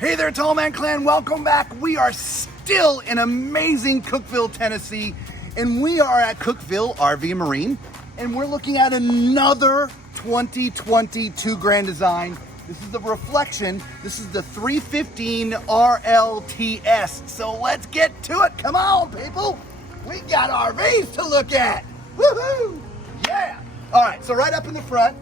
Hey there, Tall Man Clan, welcome back. We are still in amazing Cookeville, Tennessee, and we are at Cookeville RV and Marine, and we're looking at another 2022 Grand Design. This is the Reflection. This is the 315 RLTS. So let's get to it. Come on, people. We got RVs to look at. Woohoo! Yeah. All right, so right up in the front,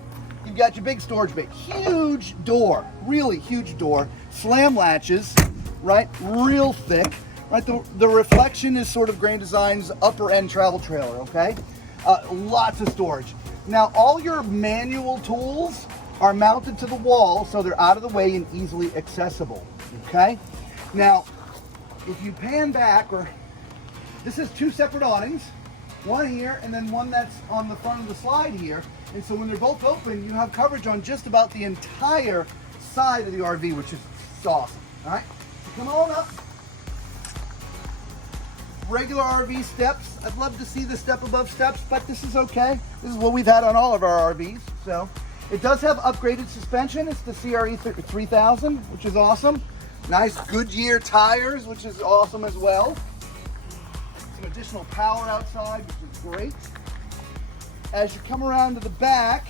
you've got your big storage bay. Huge door, really huge door. Slam latches, right? Real thick, right? The Reflection is sort of Grand Design's upper end travel trailer, okay? Lots of storage. Now, all your manual tools are mounted to the wall, so they're out of the way and easily accessible, okay? Now, if you pan back, this has two separate awnings, one here and then one that's on the front of the slide here. And so when they're both open, you have coverage on just about the entire side of the RV, which is awesome. All right, so come on up. Regular RV steps. I'd love to see the step above steps, but this is okay. This is what we've had on all of our RVs. So it does have upgraded suspension. It's the CRE 3000, which is awesome. Nice Goodyear tires, which is awesome as well. Some additional power outside, which is great. As you come around to the back,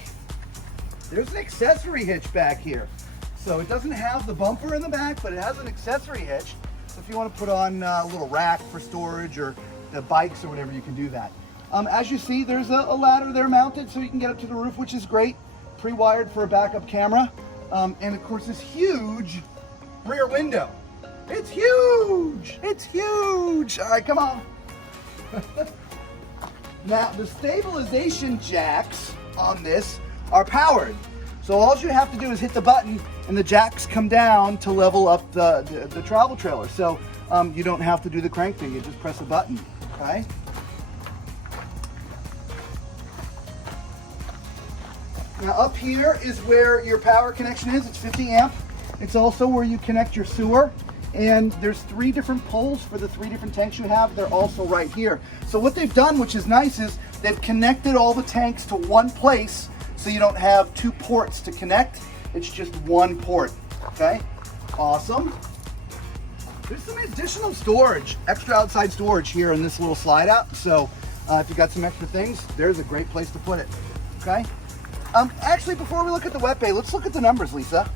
there's an accessory hitch back here. So it doesn't have the bumper in the back, but it has an accessory hitch. So if you want to put on a little rack for storage or the bikes or whatever, you can do that. As you see, there's a ladder there mounted so you can get up to the roof, which is great. Pre-wired for a backup camera. And of course, this huge rear window. It's huge! It's huge! All right, come on. Now, the stabilization jacks on this are powered. So all you have to do is hit the button and the jacks come down to level up the travel trailer. So you don't have to do the crank thing, you just press a button, okay? Now up here is where your power connection is. It's 50 amp. It's also where you connect your sewer. And there's 3 different poles for the 3 different tanks you have. They're also right here. So what they've done, which is nice, is they've connected all the tanks to one place so you don't have 2 ports to connect. It's just 1 port, okay? Awesome. There's some additional storage, extra outside storage here in this little slide out. So if you got some extra things, there's a great place to put it, okay? Actually, before we look at the wet bay, let's look at the numbers, Lisa.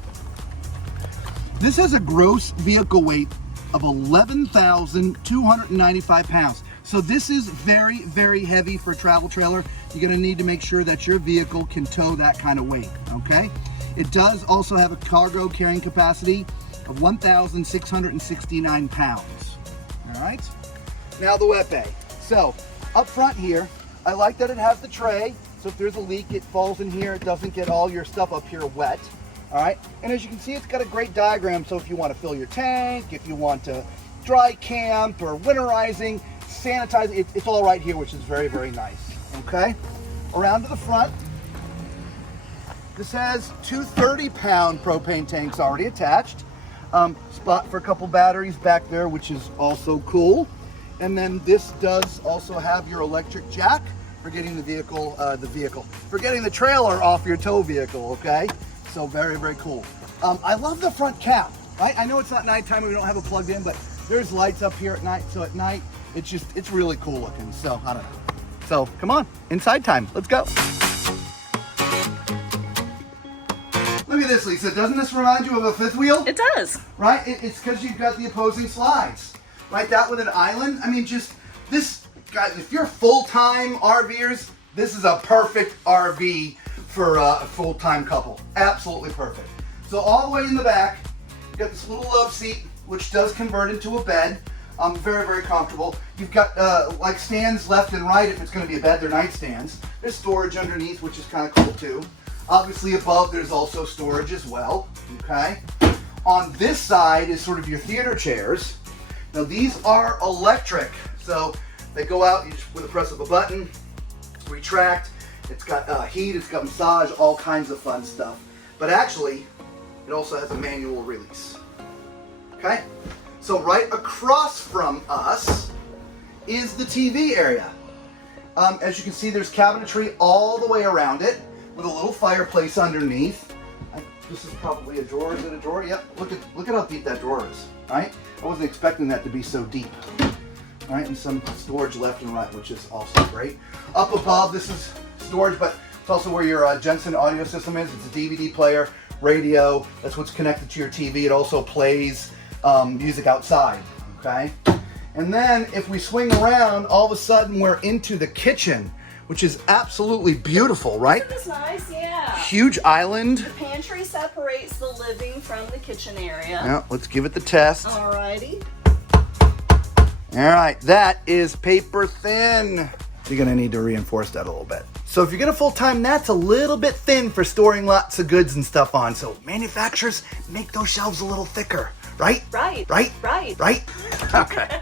This has a gross vehicle weight of 11,295 pounds. So this is very, very heavy for a travel trailer. You're gonna need to make sure that your vehicle can tow that kind of weight, okay? It does also have a cargo carrying capacity of 1,669 pounds, all right? Now the wet bay. So up front here, I like that it has the tray. So if there's a leak, it falls in here. It doesn't get all your stuff up here wet. All right, and as you can see, it's got a great diagram. So if you want to fill your tank, if you want to dry camp or winterizing, sanitize, it's all right here, which is very, very nice, okay? Around to the front, this has 2 30-pound propane tanks already attached. Spot for a couple batteries back there, which is also cool. And then this does also have your electric jack for getting the for getting the trailer off your tow vehicle, okay? So very, very cool. I love the front cap, right? I know it's not nighttime, we don't have it plugged in, but there's lights up here at night. So at night, it's really cool looking. So I don't know. So come on, inside time, let's go. Look at this, Lisa. Doesn't this remind you of a fifth wheel? It does. Right? It's because you've got the opposing slides. Right, that with an island. I mean, just this, guys, if you're full-time RVers, this is a perfect RV for a full-time couple. Absolutely perfect. So all the way in the back, you got this little love seat, which does convert into a bed. Very, very comfortable. You've got like stands left and right if it's going to be a bed. They're nightstands. There's storage underneath, which is kind of cool too. Obviously above, there's also storage as well, okay? On this side is sort of your theater chairs. Now these are electric, so they go out with a press of a button, retract. It's got heat, it's got massage, all kinds of fun stuff. But actually, it also has a manual release. Okay? So right across from us is the TV area. As you can see, there's cabinetry all the way around it with a little fireplace underneath. This is probably a drawer. Is it a drawer? Yep. Look at how deep that drawer is. Right? I wasn't expecting that to be so deep. All right, and some storage left and right, which is also great. Up above, this is storage, but it's also where your Jensen audio system is. It's a DVD player, radio. That's what's connected to your TV. It also plays music outside. Okay. And then if we swing around, all of a sudden we're into the kitchen, which is absolutely beautiful, right? This is nice, yeah. Huge island. The pantry separates the living from the kitchen area. Yeah, let's give it the test. Alrighty. All right, that is paper thin. You're gonna need to reinforce that a little bit. So if you get a full-time, that's a little bit thin for storing lots of goods and stuff on. So manufacturers, make those shelves a little thicker, right? Right. Right? Right. Right? Okay.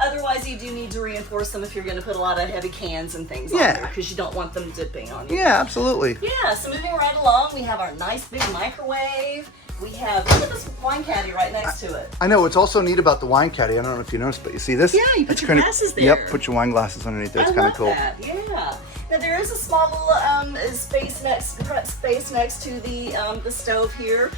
Otherwise, you do need to reinforce them if you're going to put a lot of heavy cans and things on there, because you don't want them dipping on you. Yeah, absolutely. Yeah, so moving right along, we have our nice big microwave. We have, look at this wine caddy right next to it. I know, what's also neat about the wine caddy, I don't know if you noticed, but you see this? Yeah, you put your glasses there. Yep, put your wine glasses underneath there. It's kind of cool. That. Yeah. Now there is a small little space next to the stove here.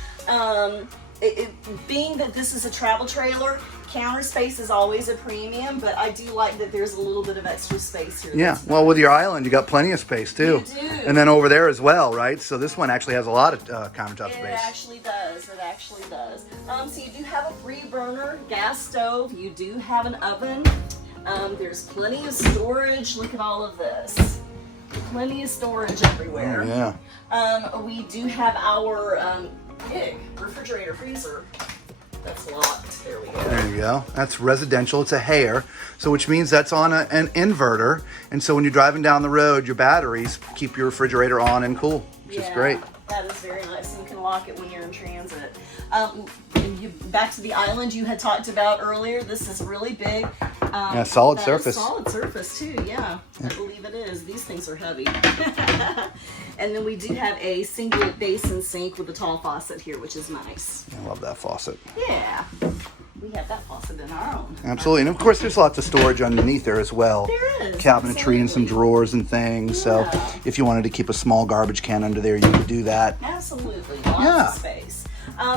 Being that this is a travel trailer, counter space is always a premium, but I do like that there's a little bit of extra space here. Yeah, well, with your island, you got plenty of space too. You do. And then over there as well, right? So this one actually has a lot of countertop space. It actually does. It actually does. So you do have a 3-burner gas stove. You do have an oven. There's plenty of storage. Look at all of this. Plenty of storage everywhere. Oh, yeah. We do have our big refrigerator freezer. That's locked. There we go. There you go. That's residential. It's a hair, so which means that's on an inverter. And so when you're driving down the road, your batteries keep your refrigerator on and cool, which is great. That is very nice. And you can lock it when you're in transit. Back to the island you had talked about earlier. This is really big. Yeah, solid surface. Solid surface too. Yeah, I believe it is. These things are heavy. And then we do have a single basin sink with a tall faucet here, which is nice. I love that faucet. Yeah, we have that faucet in our own. Absolutely, and of course there's lots of storage underneath there as well. There is. Cabinetry and some drawers and things. Yeah. So if you wanted to keep a small garbage can under there, you could do that. Absolutely, lots of space.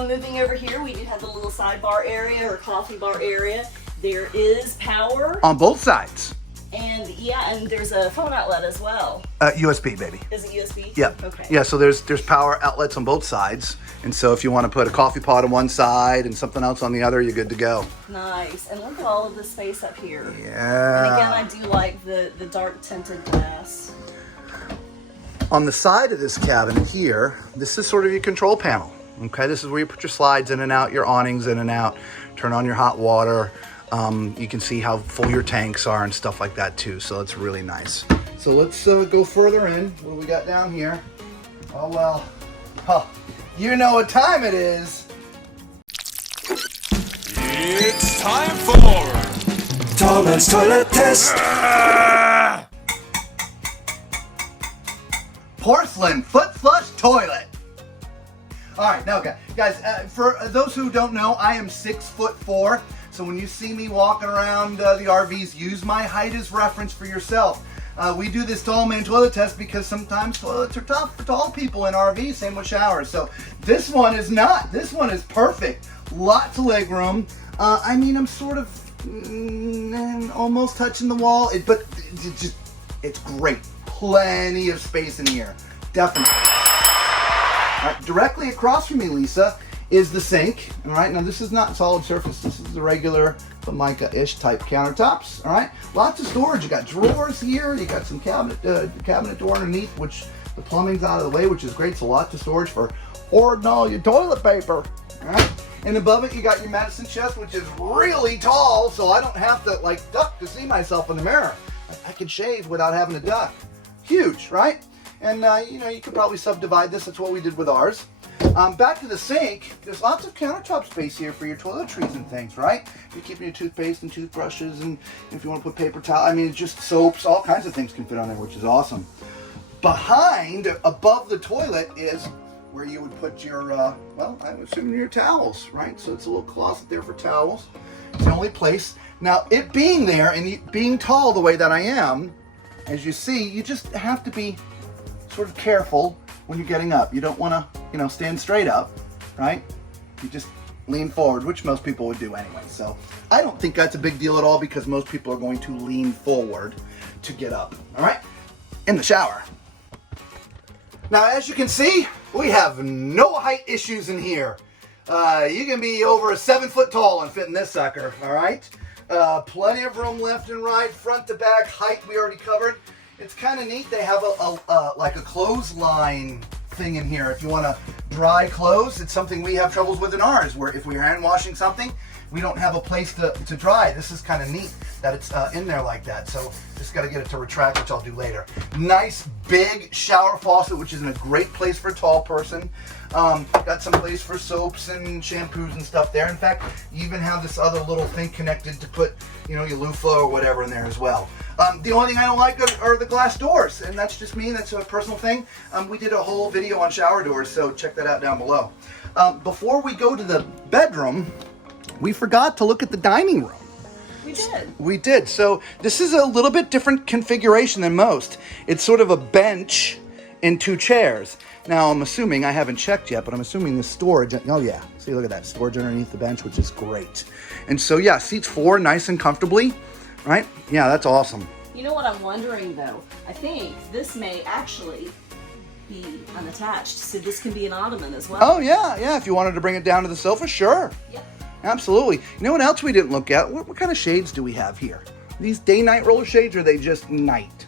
Moving over here, we do have the little sidebar area or coffee bar area. There is power. On both sides. And yeah, and there's a phone outlet as well. USB, baby. Is it USB? Yeah. Okay. Yeah, so there's power outlets on both sides. And so if you want to put a coffee pot on one side and something else on the other, you're good to go. Nice. And look at all of the space up here. Yeah. And again, I do like the dark tinted glass. On the side of this cabinet here, this is sort of your control panel. Okay, this is where you put your slides in and out, your awnings in and out, turn on your hot water. You can see how full your tanks are and stuff like that too, so it's really nice. So let's go further in. What do we got down here? Oh well, you know what time it is. It's time for Tallman's Toilet Test. Porcelain foot flush toilet. All right, now guys, for those who don't know, I am 6'4". So when you see me walking around the RVs, use my height as reference for yourself. We do this tall man toilet test because sometimes toilets are tough for tall people in RVs, same with showers. So this one is not. This one is perfect. Lots of leg room. I mean, I'm sort of almost touching the wall, but it's great. Plenty of space in here, definitely. All right, directly across from me, Lisa, is the sink. All right, now this is not solid surface. This is the regular Formica-ish type countertops. All right, lots of storage. You got drawers here. You got some cabinet door underneath, which the plumbing's out of the way, which is great. So lots of storage for hoarding all your toilet paper. All right, and above it you got your medicine chest, which is really tall, so I don't have to like duck to see myself in the mirror. I can shave without having to duck. Huge, right? And you know, you could probably subdivide this. That's what we did with ours. Back to the sink, there's lots of countertop space here for your toiletries and things, right? You're keeping your toothpaste and toothbrushes, and if you want to put paper towel, I mean, it's just soaps, all kinds of things can fit on there, which is awesome. Behind, above the toilet, is where you would put your, well, I'm assuming your towels, right? So it's a little closet there for towels. It's the only place. Now, it being there and being tall the way that I am, as you see, you just have to be sort of careful when you're getting up. You don't want to you know, stand straight up, right? You just lean forward, which most people would do anyway. So I don't think that's a big deal at all because most people are going to lean forward to get up, all right? In the shower. Now, as you can see, we have no height issues in here. You can be over 7 foot tall and fit in this sucker, all right? Plenty of room left and right, front to back, height we already covered. It's kind of neat. They have like a clothesline thing in here. If you want to dry clothes, it's something we have troubles with in ours, where if we're hand washing something, we don't have a place to dry. This is kind of neat that it's in there like that. So just got to get it to retract, which I'll do later. Nice big shower faucet, which is in a great place for a tall person. Got some place for soaps and shampoos and stuff there. In fact, you even have this other little thing connected to put, you know, your loofah or whatever in there as well. The only thing I don't like are the glass doors, and that's just me. That's a personal thing. We did a whole video on shower doors, so check that out down below. Before we go to the bedroom, we forgot to look at the dining room. We did. We did. So this is a little bit different configuration than most. It's sort of a bench and 2 chairs. Now, I'm assuming, I haven't checked yet, but I'm assuming the storage, oh yeah, see, look at that, storage underneath the bench, which is great. And so, yeah, seats 4, nice and comfortably, right? Yeah, that's awesome. You know what I'm wondering, though? I think this may actually be unattached, so this can be an ottoman as well. Oh, yeah, if you wanted to bring it down to the sofa, sure. Yep. Absolutely. You know what else we didn't look at? What kind of shades do we have here? These day-night roller shades, or are they just night?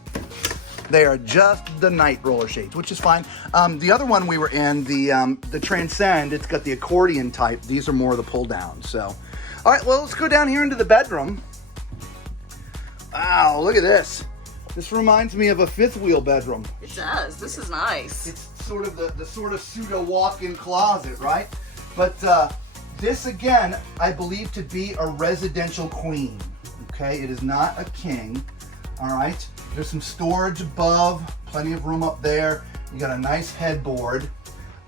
They are just the night roller shades, which is fine. The other one we were in, the Transcend, it's got the accordion type. These are more of the pull down. So, all right, well, let's go down here into the bedroom. Wow, look at this. This reminds me of a 5th wheel bedroom. It does. This is nice. It's sort of the sort of pseudo walk-in closet, right? But this again, I believe to be a residential queen. Okay, it is not a king. All right. There's some storage above, plenty of room up there. You got a nice headboard.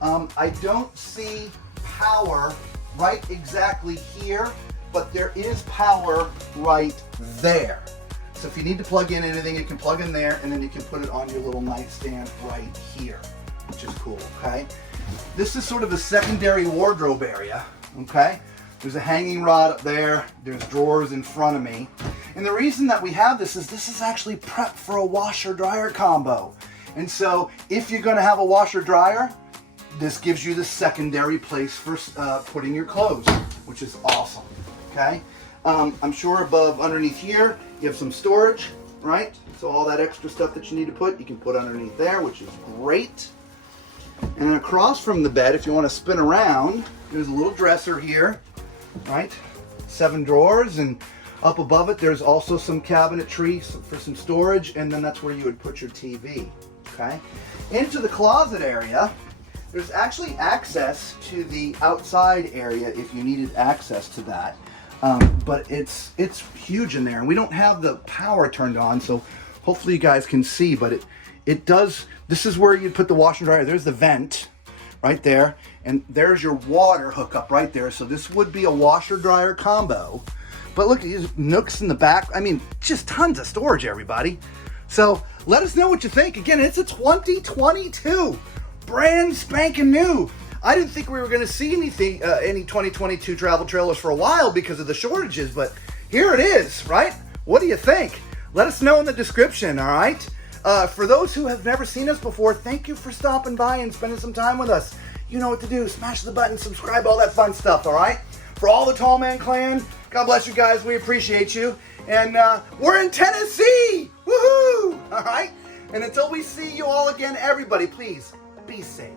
I don't see power right exactly here, but there is power right there. So if you need to plug in anything, you can plug in there, and then you can put it on your little nightstand right here, which is cool, okay? This is sort of a secondary wardrobe area, okay? There's a hanging rod up there. There's drawers in front of me. And the reason that we have this is actually prepped for a washer-dryer combo. And so if you're gonna have a washer-dryer, this gives you the secondary place for putting your clothes, which is awesome, okay? I'm sure underneath here, you have some storage, right? So all that extra stuff that you need to put, you can put underneath there, which is great. And then across from the bed, if you want to spin around, there's a little dresser here, right? 7 drawers, and up above it, there's also some cabinetry for some storage, and then that's where you would put your TV, okay? Into the closet area, there's actually access to the outside area if you needed access to that. But it's huge in there, and we don't have the power turned on, so hopefully you guys can see, but it does, this is where you put the washer and dryer. There's the vent right there, and there's your water hookup right there. So this would be a washer dryer combo. But look at these nooks in the back. I mean, just tons of storage, everybody. So let us know what you think. Again, it's a 2022, brand spanking new. I didn't think we were going to see any 2022 travel trailers for a while because of the shortages, but here it is, right? What do you think? Let us know in the description, all right? For those who have never seen us before, thank you for stopping by and spending some time with us. You know what to do. Smash the button, subscribe, all that fun stuff, all right? For all the Tall Man Clan, God bless you guys. We appreciate you. And we're in Tennessee! Woohoo! All right? And until we see you all again, everybody, please be safe.